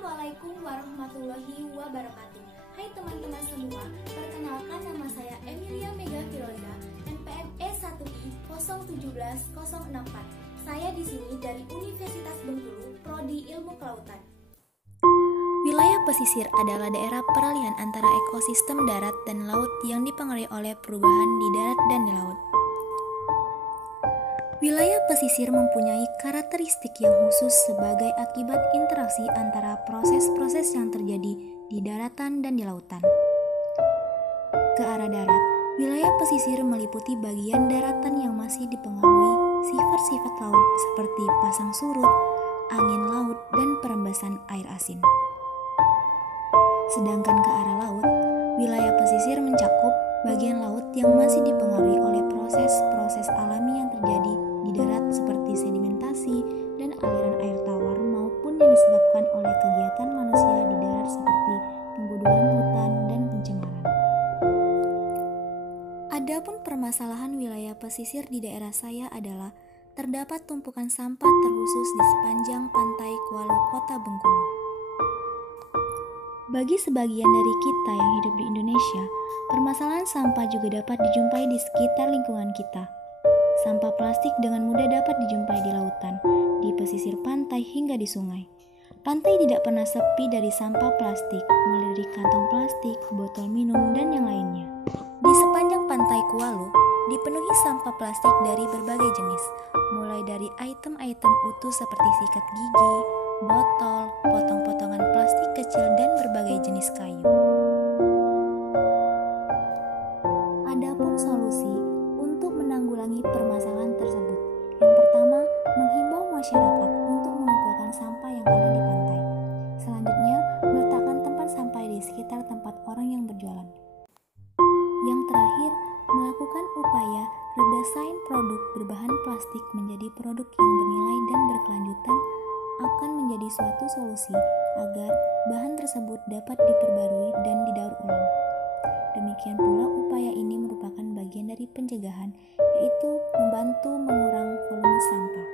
Assalamualaikum warahmatullahi wabarakatuh. Hai teman-teman semua, perkenalkan nama saya Emilia Mega Firoza, NPM E1I017064. Saya di sini dari Universitas Bengkulu, Prodi Ilmu Kelautan. Wilayah pesisir adalah daerah peralihan antara ekosistem darat dan laut yang dipengaruhi oleh perubahan di darat dan di laut. Wilayah pesisir mempunyai karakteristik yang khusus sebagai akibat interaksi antara proses-proses yang terjadi di daratan dan di lautan. Ke arah darat, wilayah pesisir meliputi bagian daratan yang masih dipengaruhi sifat-sifat laut seperti pasang surut, angin laut, dan perembasan air asin. Sedangkan ke arah laut, wilayah pesisir mencakup bagian laut yang masih dipengaruhi oleh proses-proses alami yang terjadi di darat seperti sedimentasi dan aliran air tawar maupun yang disebabkan oleh kegiatan manusia di darat seperti penggundulan hutan dan pencemaran. Adapun permasalahan wilayah pesisir di daerah saya adalah terdapat tumpukan sampah terkhusus di sepanjang pantai Kuala Kota Bengkulu. Bagi sebagian dari kita yang hidup di Indonesia, permasalahan sampah juga dapat dijumpai di sekitar lingkungan kita. Sampah plastik dengan mudah dapat dijumpai di lautan, di pesisir pantai hingga di sungai. Pantai tidak pernah sepi dari sampah plastik, mulai dari kantong plastik, botol minum, dan yang lainnya. Di sepanjang pantai Kuala dipenuhi sampah plastik dari berbagai jenis, mulai dari item-item utuh seperti sikat gigi, botol, potong-potongan plastik kecil, dan berbagai jenis kayu. Adapun solusi untuk menanggulangi permasalahan tersebut, yang pertama, menghimbau masyarakat untuk mengumpulkan sampah yang ada di pantai. Selanjutnya, meletakkan tempat sampah di sekitar tempat orang yang berjualan. Yang terakhir, melakukan upaya redesain produk berbahan plastik menjadi produk yang bernilai dan berkelanjutan akan menjadi suatu solusi agar bahan tersebut dapat diperbarui dan didaur ulang. Demikian pula upaya ini merupakan bagian dari pencegahan, yaitu membantu mengurangi volume sampah.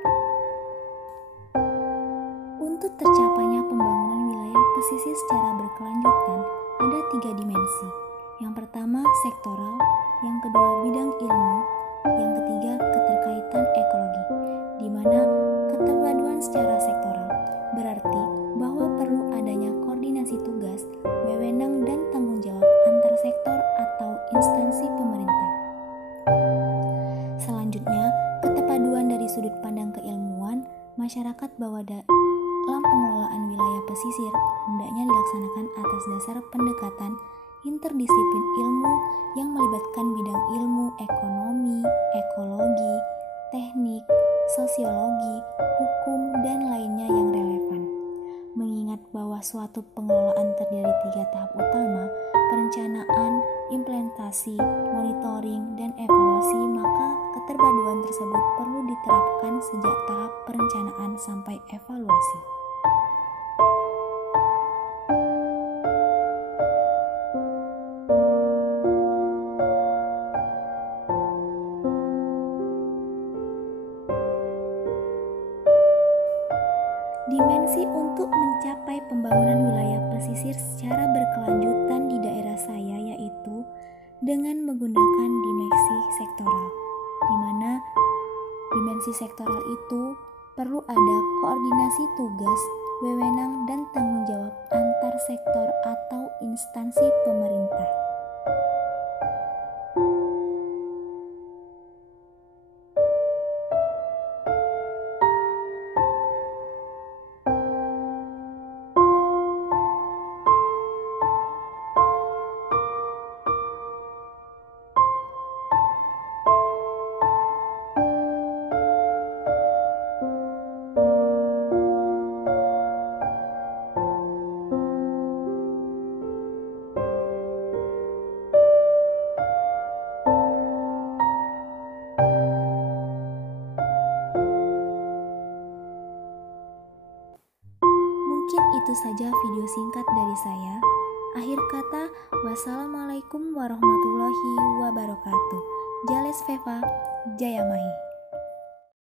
Untuk tercapainya pembangunan wilayah pesisir secara berkelanjutan, ada 3 dimensi. Yang pertama, sektoral, yang kedua, bidang ilmu, yang ketiga, keterkaitan ekologi, di mana keterpaduan secara sektoral berarti bahwa perlu adanya koordinasi tugas, wewenang, dan tanggung jawab antar sektor atau instansi pemerintah. Selanjutnya, keterpaduan dari sudut pandang keilmuan masyarakat bahwa dalam pengelolaan wilayah pesisir hendaknya dilaksanakan atas dasar pendekatan interdisiplin ilmu yang melibatkan bidang ilmu ekonomi, ekologi, teknik, sosiologi, hukum, dan lainnya yang relevan. Mengingat bahwa suatu pengelolaan terdiri dari 3 tahap utama, perencanaan, implementasi, monitoring, dan evaluasi, maka keterpaduan tersebut perlu diterapkan sejak tahap perencanaan sampai evaluasi. Dimensi untuk mencapai pembangunan wilayah pesisir secara berkelanjutan di daerah saya yaitu dengan menggunakan dimensi sektoral, di mana dimensi sektoral itu perlu ada koordinasi tugas, wewenang, dan tanggung jawab antar sektor atau instansi pemerintah. Mungkin itu saja video singkat dari saya. Akhir kata, wassalamualaikum warahmatullahi wabarakatuh. Jales Veva, Jayamahi.